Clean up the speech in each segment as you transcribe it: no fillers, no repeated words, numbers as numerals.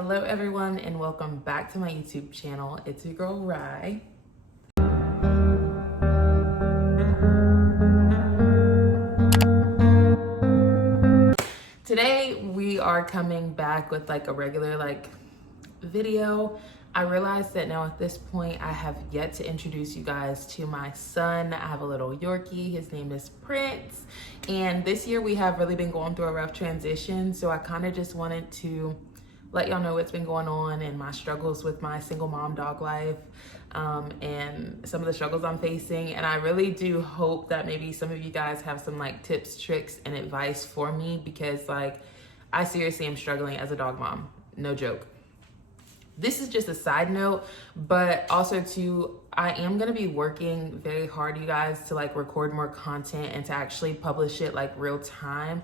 Hello everyone and welcome back to my YouTube channel. It's your girl Rye. Today we are coming back with like a regular video. I realized that now at this point I have yet to introduce you guys to my son. I have a little Yorkie. His name is Prince, and this year we have really been going through a rough transition, so I kind of just wanted to let y'all know what's been going on and my struggles with my single mom dog life, and some of the struggles I'm facing. And I really do hope that maybe some of you guys have some like tips, tricks, and advice for me, because I seriously am struggling as a dog mom, no joke. This is just a side note, but also too, I am gonna be working very hard, you guys, to record more content and to actually publish it real time.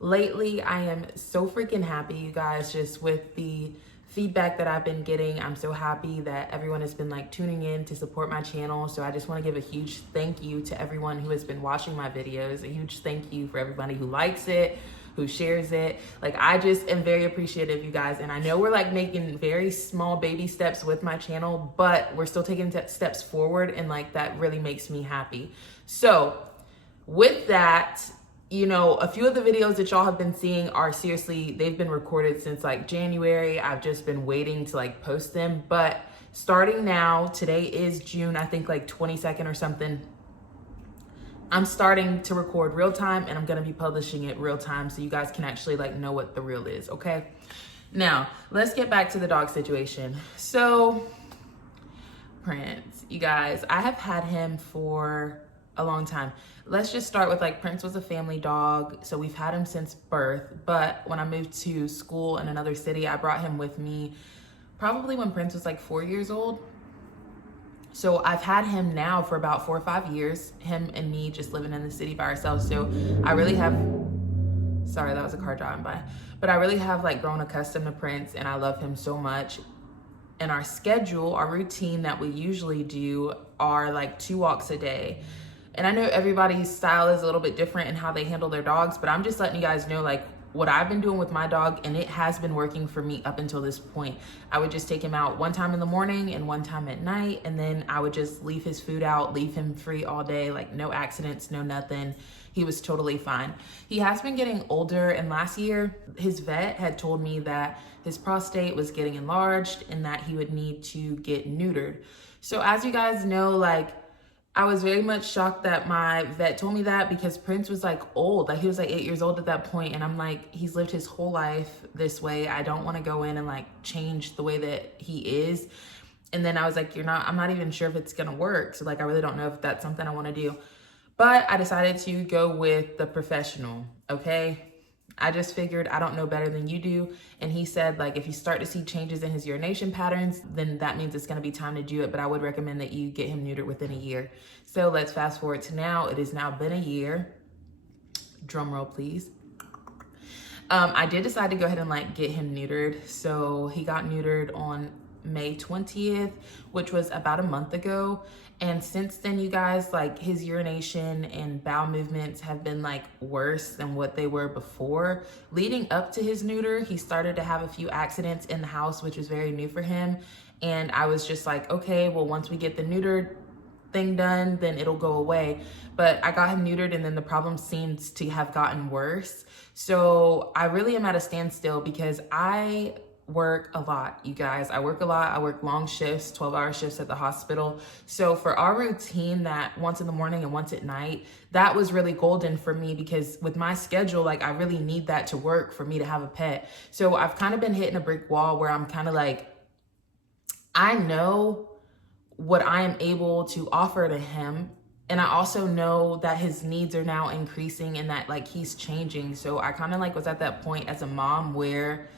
Lately, I am so freaking happy, you guys, just with the feedback that I've been getting. I'm so happy that everyone has been tuning in to support my channel. So I just want to give a huge thank you to everyone who has been watching my videos. A huge thank you for everybody who likes it, who shares it. I just am very appreciative, you guys. And I know we're making very small baby steps with my channel, but we're still taking steps forward, and that really makes me happy. So with that, a few of the videos that y'all have been seeing are seriously, they've been recorded since January. I've just been waiting to post them. But starting now, today is June, I think 22nd or something, I'm starting to record real time, and I'm gonna be publishing it real time so you guys can actually know what the real is, okay? Now, let's get back to the dog situation. So, Prince, you guys, I have had him for a long time. Let's just start with Prince was a family dog, so we've had him since birth. But when I moved to school in another city, I brought him with me probably when Prince was 4 years old. So I've had him now for about 4 or 5 years, him and me just living in the city by ourselves. So I really have, sorry, that was a car driving by, but I really have grown accustomed to Prince, and I love him so much. And our schedule, our routine that we usually do are 2 walks a day. And I know everybody's style is a little bit different in how they handle their dogs, but I'm just letting you guys know what I've been doing with my dog, and it has been working for me up until this point. I would just take him out one time in the morning and one time at night, and then I would just leave his food out, leave him free all day, no accidents, no nothing. He was totally fine. He has been getting older, and last year his vet had told me that his prostate was getting enlarged and that he would need to get neutered. So as you guys know, I was very much shocked that my vet told me that, because Prince was old. He was 8 years old at that point, and I'm he's lived his whole life this way. I don't want to go in and change the way that he is. And then I was I'm not even sure if it's gonna work. So I really don't know if that's something I want to do. But I decided to go with the professional, okay? I just figured I don't know better than you do. And he said if you start to see changes in his urination patterns, then that means it's gonna be time to do it. But I would recommend that you get him neutered within a year. So let's fast forward to now. It has now been a year. Drum roll, please. I did decide to go ahead and get him neutered. So he got neutered on May 20th, which was about a month ago. And since then, you guys, his urination and bowel movements have been worse than what they were before. Leading up to his neuter, he started to have a few accidents in the house, which was very new for him. And I was just okay, well, once we get the neutered thing done, then it'll go away. But I got him neutered, and then the problem seems to have gotten worse. So I really am at a standstill, because I work a lot, you guys. I work a lot. I work long shifts, 12-hour shifts at the hospital. So for our routine, that once in the morning and once at night, that was really golden for me, because with my schedule, I really need that to work for me to have a pet. So I've kind of been hitting a brick wall where I'm kind of I know what I am able to offer to him, and I also know that his needs are now increasing and that he's changing. So I kind of was at that point as a mom where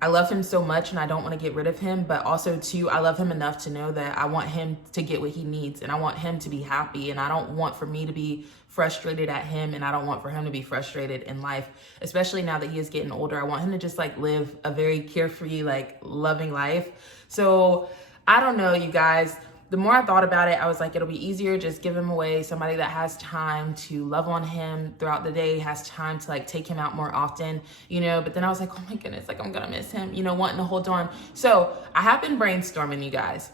I love him so much and I don't want to get rid of him, but also too, I love him enough to know that I want him to get what he needs, and I want him to be happy, and I don't want for me to be frustrated at him, and I don't want for him to be frustrated in life, especially now that he is getting older. I want him to just live a very carefree, loving life. So I don't know, you guys. the more I thought about it, I was like, it'll be easier, just give him away. Somebody that has time to love on him throughout the day, has time to like take him out more often, you know. But then I was like, oh my goodness, like I'm gonna miss him, you know, wanting to hold on. So I have been brainstorming, you guys.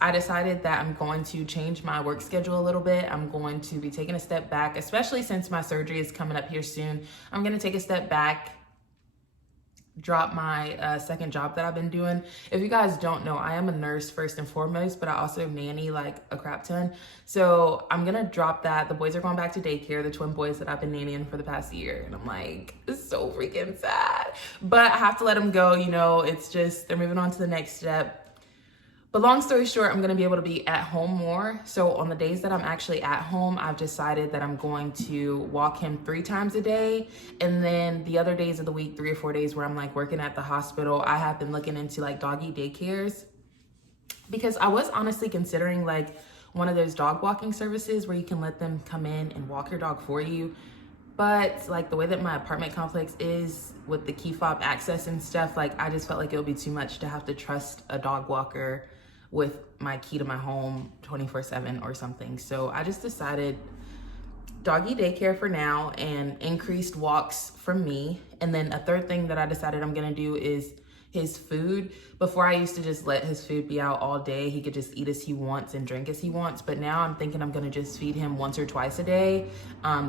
I decided that I'm going to change my work schedule a little bit. I'm going to be taking a step back, especially since my surgery is coming up here soon. I'm gonna take a step back, drop my second job that I've been doing. If you guys don't know, I am a nurse first and foremost, but I also nanny like a crap ton. So I'm gonna drop that. The boys are going back to daycare, the twin boys that I've been nannying for the past year. And I'm like, it's so freaking sad. But I have to let them go, you know, it's just, they're moving on to the next step. But long story short, I'm gonna be able to be at home more. So on the days that I'm actually at home, I've decided that I'm going to walk him 3 times a day. And then the other days of the week, 3 or 4 days where I'm like working at the hospital, I have been looking into like doggy daycares, because I was honestly considering like one of those dog walking services where you can let them come in and walk your dog for you. But like the way that my apartment complex is with the key fob access and stuff, like I just felt like it would be too much to have to trust a dog walker with my key to my home 24/7 or something. So I just decided doggy daycare for now and increased walks for me. And then a third thing that I decided I'm gonna do is his food. Before I used to just let his food be out all day. He could just eat as he wants and drink as he wants. But now I'm thinking I'm gonna just feed him once or twice a day,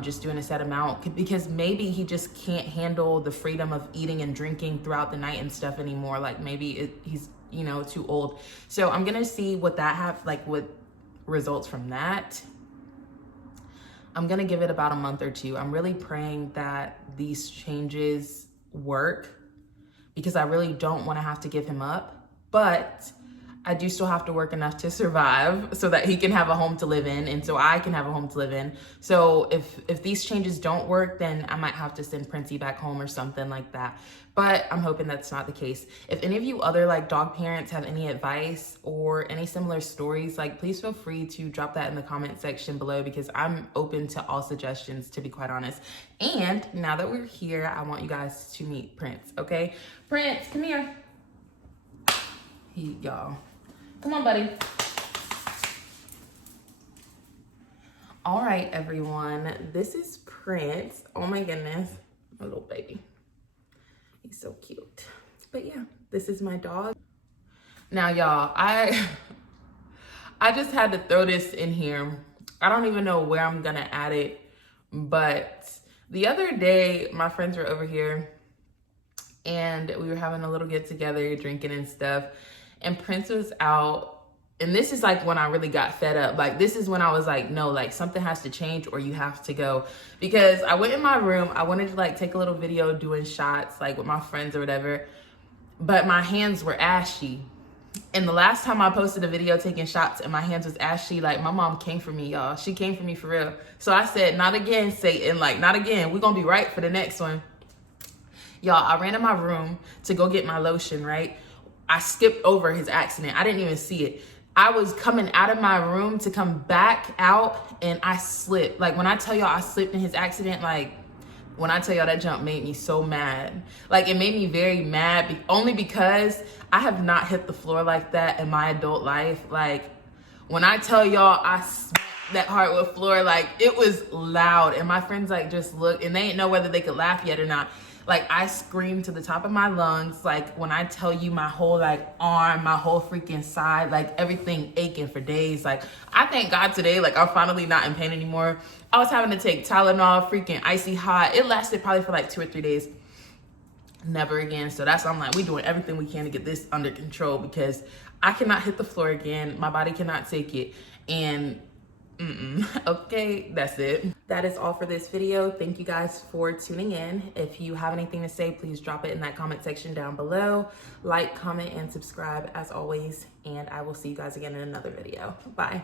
just doing a set amount, because maybe he just can't handle the freedom of eating and drinking throughout the night and stuff anymore. Like maybe he's, you know, too old. So I'm gonna see what what results from that. I'm gonna give it about a month or 2. I'm really praying that these changes work, because I really don't want to have to give him up, but I do still have to work enough to survive so that he can have a home to live in, and so I can have a home to live in. So if these changes don't work, then I might have to send Princey back home or something like that. But I'm hoping that's not the case. If any of you other like dog parents have any advice or any similar stories, like please feel free to drop that in the comment section below, because I'm open to all suggestions, to be quite honest. And now that we're here, I want you guys to meet Prince, okay? Prince, come here. Y'all. Come on, buddy. All right, everyone. This is Prince. Oh my goodness. My little baby. He's so cute. But yeah, this is my dog. Now, y'all, I just had to throw this in here. I don't even know where I'm gonna add it, but the other day, my friends were over here and we were having a little get together, drinking and stuff. And Prince was out, and this is like when I really got fed up. Like this is when I was like, no, like something has to change or you have to go. Because I went in my room, I wanted to like take a little video doing shots like with my friends or whatever, but my hands were ashy. And the last time I posted a video taking shots and my hands was ashy, like my mom came for me, y'all. She came for me for real. So I said, not again, Satan, like not again. We're gonna be right for the next one. Y'all, I ran in my room to go get my lotion, right? I skipped over his accident. I didn't even see it. I was coming out of my room to come back out and I slipped. Like when I tell y'all I slipped in his accident, like when I tell y'all that jump made me so mad. Like it made me very mad only because I have not hit the floor like that in my adult life. Like when I tell y'all I smacked that hardwood floor, like it was loud, and my friends like just looked and they didn't know whether they could laugh yet or not. Like I screamed to the top of my lungs. Like when I tell you my whole like arm, my whole freaking side, like everything aching for days. Like I thank God today, like I'm finally not in pain anymore. I was having to take Tylenol, freaking icy hot. It lasted probably for like 2 or 3 days. Never again. So that's why I'm like, we're doing everything we can to get this under control, because I cannot hit the floor again. My body cannot take it. And okay, that's it. That is all for this video. Thank you guys for tuning in. If you have anything to say, please drop it in that comment section down below. Like, comment, and subscribe as always, and I will see you guys again in another video. Bye.